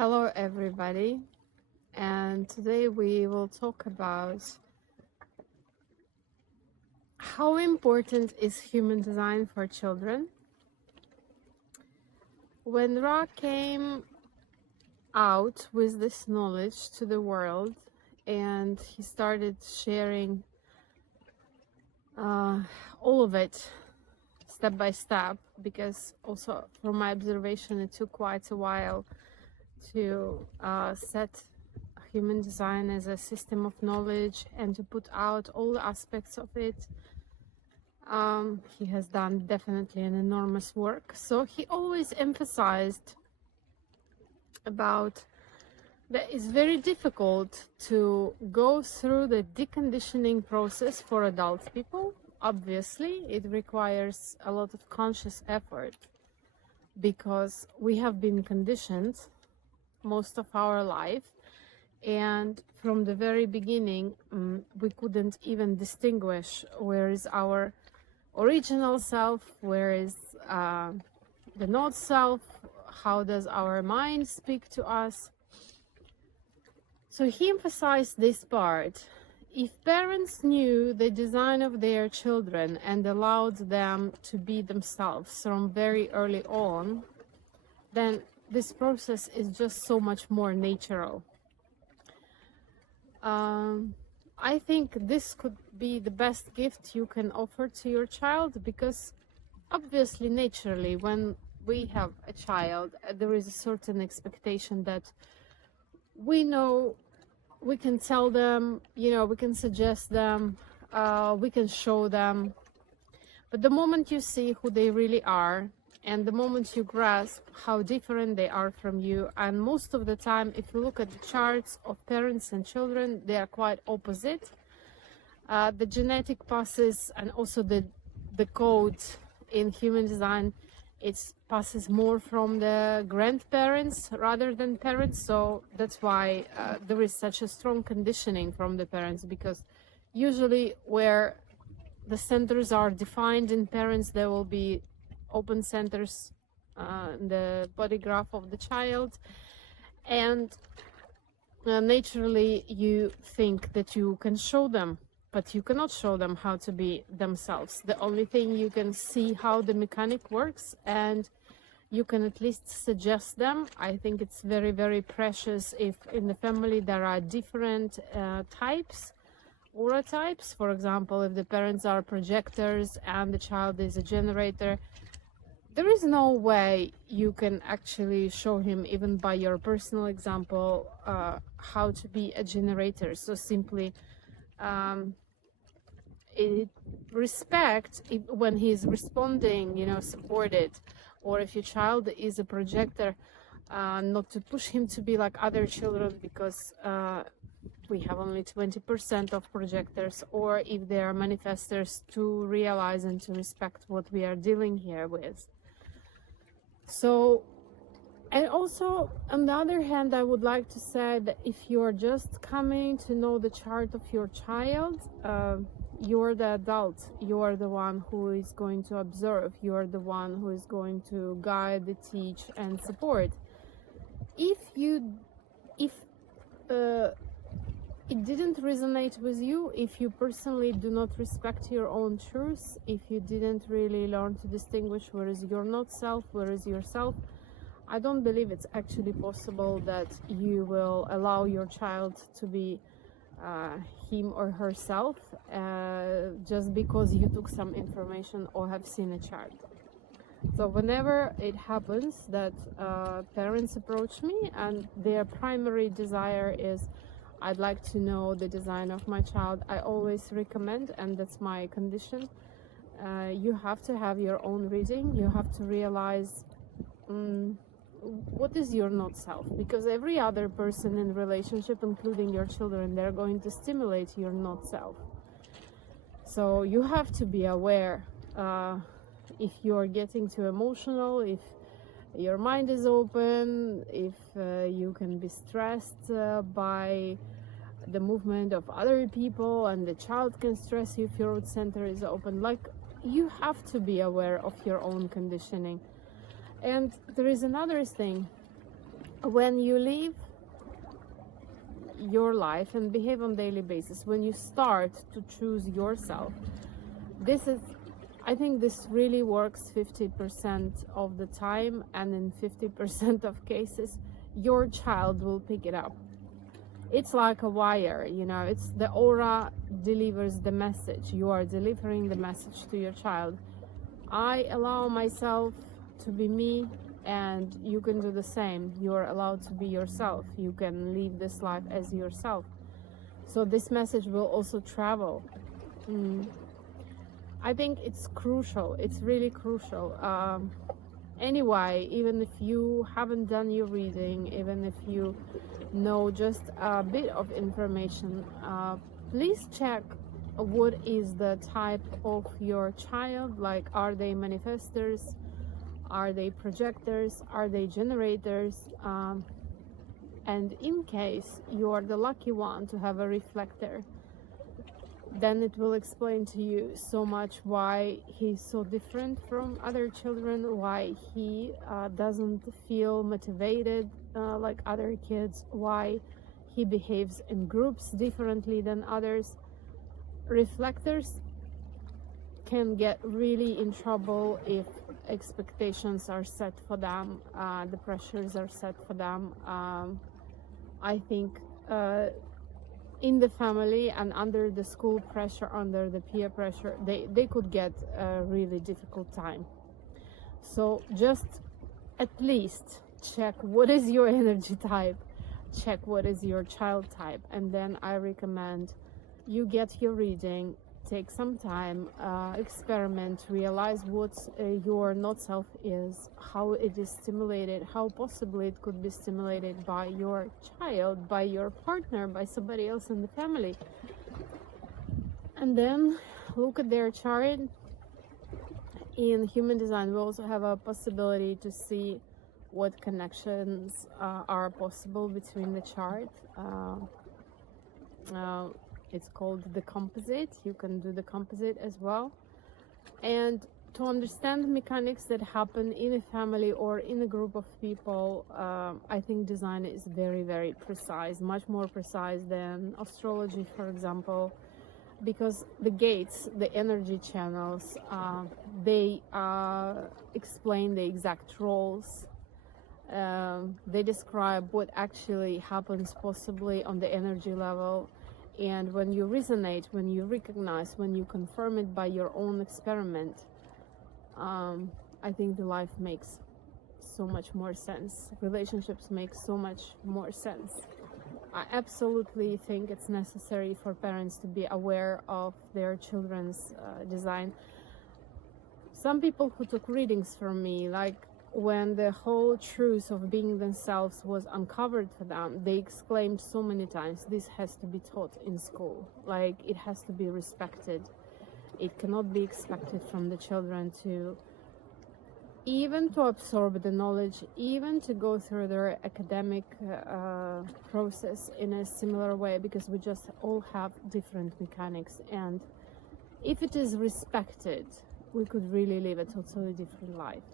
Hello, everybody, and today we will talk about how important is human design for children. When Ra came out with this knowledge to the world and he started sharing all of it step by step, because also from my observation it took quite a while to set human design as a system of knowledge and to put out all the aspects of it. He has done definitely an enormous work. So he always emphasized about that it's very difficult to go through the deconditioning process for adult people. Obviously, it requires a lot of conscious effort because we have been conditioned most of our life, and from the very beginning we couldn't even distinguish where is our original self, where is the not self, how does our mind speak to us. So he emphasized this part. If parents knew the design of their children and allowed them to be themselves from very early on, then this process is just so much more natural. I think this could be the best gift you can offer to your child, because obviously, naturally, when we have a child, there is a certain expectation that we know we can tell them, we can suggest them, we can show them. But the moment you see who they really are, and the moment you grasp how different they are from you, and most of the time, if you look at the charts of parents and children, they are quite opposite. The genetic passes and also the code in human design, it passes more from the grandparents rather than parents. So that's why there is such a strong conditioning from the parents, because usually where the centers are defined in parents, there will be open centers in the body graph of the child, and naturally you think that you can show them, but you cannot show them how to be themselves. The only thing you can see how the mechanic works, and you can at least suggest them. I think it's very, very precious if in the family there are different types, aura types. For example, if the parents are projectors and the child is a generator, there is no way you can actually show him, even by your personal example, how to be a generator. So simply respect when he's responding, supported. Or if your child is a projector, not to push him to be like other children, because we have only 20% of projectors, or if they are manifestors, to realize and to respect what we are dealing here with. So, and also on the other hand, I would like to say that if you're just coming to know the chart of your child, you're the adult, you're the one who is going to observe, you're the one who is going to guide, teach and support. If it didn't resonate with you, if you personally do not respect your own truth, if you didn't really learn to distinguish where is your not self, where is yourself, I don't believe it's actually possible that you will allow your child to be him or herself just because you took some information or have seen a chart. So whenever it happens that parents approach me and their primary desire is, I'd like to know the design of my child, I always recommend, and that's my condition, you have to have your own reading. You have to realize what is your not self, because every other person in relationship, including your children, they're going to stimulate your not self. So you have to be aware if you're getting too emotional, if your mind is open, if you can be stressed by the movement of other people, and the child can stress you if your root center is open. Like, you have to be aware of your own conditioning. And there is another thing. when you live your life and behave on daily basis, when you start to choose yourself, this is, I think this really works 50% of the time, and in 50% of cases your child will pick it up. It's like a wire, you know, it's the aura delivers the message. You are delivering the message to your child. I allow myself to be me, and you can do the same. You are allowed to be yourself. You can live this life as yourself. So this message will also travel. I think it's crucial. It's really crucial. Anyway, even if you haven't done your reading, even if you know just a bit of information, please check what is the type of your child. Like, are they manifestors? Are they projectors? Are they generators? And in case you are the lucky one to have a reflector, then it will explain to you so much why he's so different from other children, why he doesn't feel motivated like other kids, why he behaves in groups differently than others. Reflectors can get really in trouble if expectations are set for them, the pressures are set for them. I think in the family and under the school pressure, under the peer pressure, they could get a really difficult time. So just at least check what is your energy type, check what is your child type, and then I recommend you get your reading, take some time, experiment, realize what your not self is, how it is stimulated, how possibly it could be stimulated by your child, by your partner, by somebody else in the family. And then look at their chart. In human design, we also have a possibility to see what connections are possible between the chart. It's called the composite. You can do the composite as well. And to understand the mechanics that happen in a family or in a group of people, I think design is very, very precise, much more precise than astrology, for example, because the gates, the energy channels, they explain the exact roles. They describe what actually happens possibly on the energy level. And when you resonate, when you recognize, when you confirm it by your own experiment, I think the life makes so much more sense. Relationships make so much more sense. I absolutely think it's necessary for parents to be aware of their children's design. Some people who took readings from me, like, when the whole truth of being themselves was uncovered for them, they exclaimed so many times, this has to be taught in school. Like, it has to be respected. It cannot be expected from the children to even to absorb the knowledge, even to go through their academic process in a similar way, because we just all have different mechanics. And if it is respected, we could really live a totally different life.